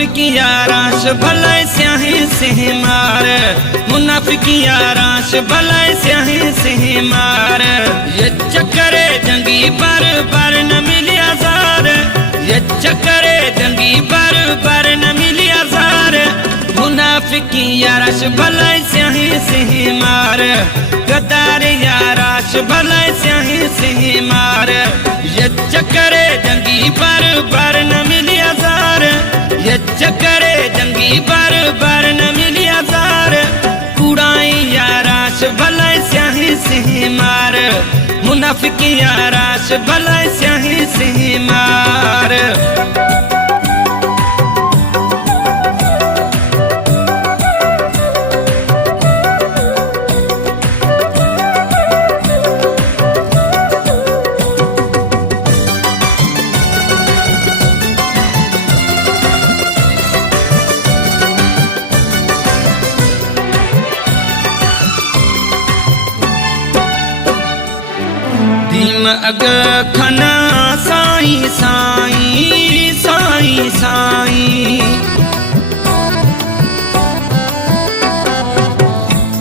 मुनाफिकिया राश भलाई स्याही सिंह मार, मुनाफिकिया राश भलाई स्याही सिंह मार। ये चक्करे जंगी बार बार न मिलिया जार, ये चक्करे जंगी बार बार न मिलिया जार। मुनाफिकिया राश भलाई स्याही सिंह मार, गद्दार याराश भलाई स्याही सिंह मार। ये चक्करे जंगी बार बार न मिलिया जार, ये चक्करे जंगी बार बार न मिलिया जार। कुड़ाई याराश भलाई स्याही सिंह मार, मुनाफिकिया राश भलाई स्याही सिंह मार। दीम अग खना साई साई साई साई,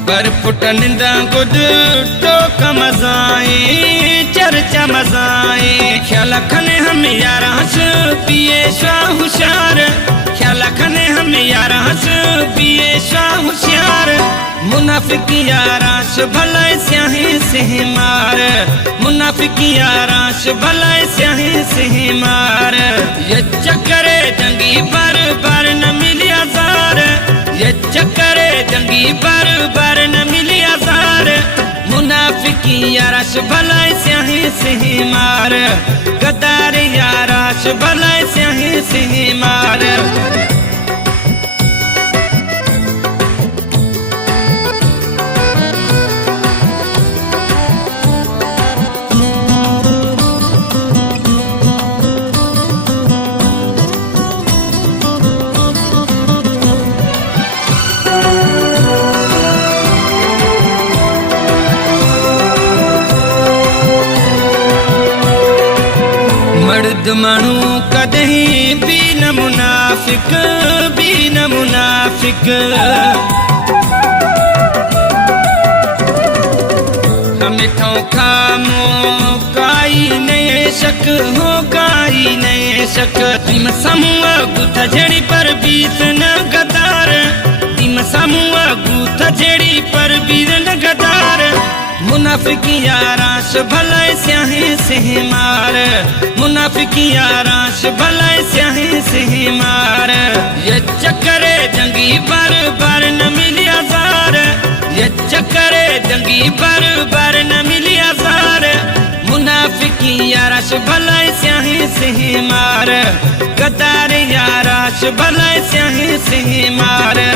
पर फुट निंदा गुद टोक मजाए चर्चा मजाए। ख्याल खने हम यार हंस पिए शाह होशियार, ख्याल खने हम यार हंस पिए शाह होशियार। मुनाफिकिया राश भलाई स्याही सिंह मार, मुनाफिकिया राश भलाई स्याही सिंह मार। ये चक्करे जंगी बार बार न मिलिया जार, ये चक्करे जंगी बार बार न मिलिया जार। मुनाफिकिया राश भलाई स्याही सिंह मार, गद्दार याराश भलाई स्याही सिंह मार। मर्द मानू कदहीं भी न मुनाफिक, भी न मुनाफिक। हमें ठोका काई नए शक हो, काई नए शक। तिम समूह गुथ झड़ी पर बीत न गदार, तिम समूह गुथ झड़ी पर बीत न गदार। मुनाफिकिया राश भलाई स्याही सिंह मार, मुनाफिकिया राश भलाई स्याही सिंह मार। ये चक्करे जंगी बार बार न मिलिया जार, ये चक्करे जंगी बार बार न मिलिया जार। मुनाफिकिया राश भलाई स्याही सिंह मार, गद्दार याराश भलाई स्याही सिंह मार।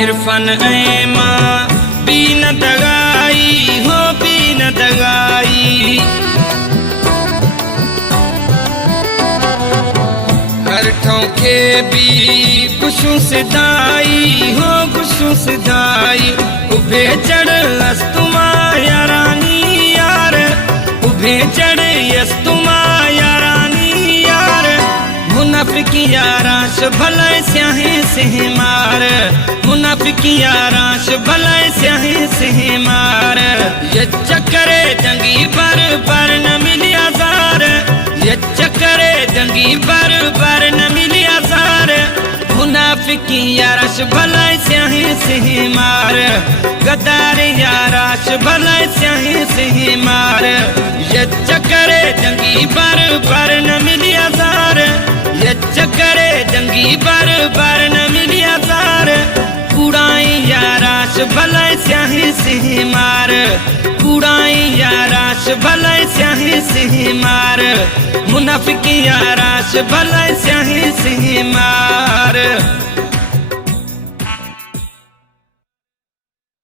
इरफान ऐमा बीन दगाई हो, बीन दगाई। हर ठोके भी गुशु सिधाई हो, गुशु सिधाई। उभे चढ़ अस्तुमा यारानी यार, उभे चढ़ अस्तुमा यारानी यार। मुनाफिकिया राश भलाई स्याही सिंह मार, मुनाफिकिया राश भलाई स्याही सिंह मार। ये चक्करे जंगी बार बार न मिलिया जार, ये चक्करे जंगी बार बार न मिलिया जार। मुनाफिकिया राश भलाई स्याही सिंह मार, गद्दार याराश भलाई स्याही सिंह मार। ये चक्करे जंगी बार बार न मिलिया जार, ये चक्करे जंगी बार बार न मिलिया जार। कुड़ाई याराश भलाई स्याही सिंह मार, कुड़ाई याराश भलाई स्याही सिंह मार। मुनाफिकिया राश भलाई स्याही सिंह मार।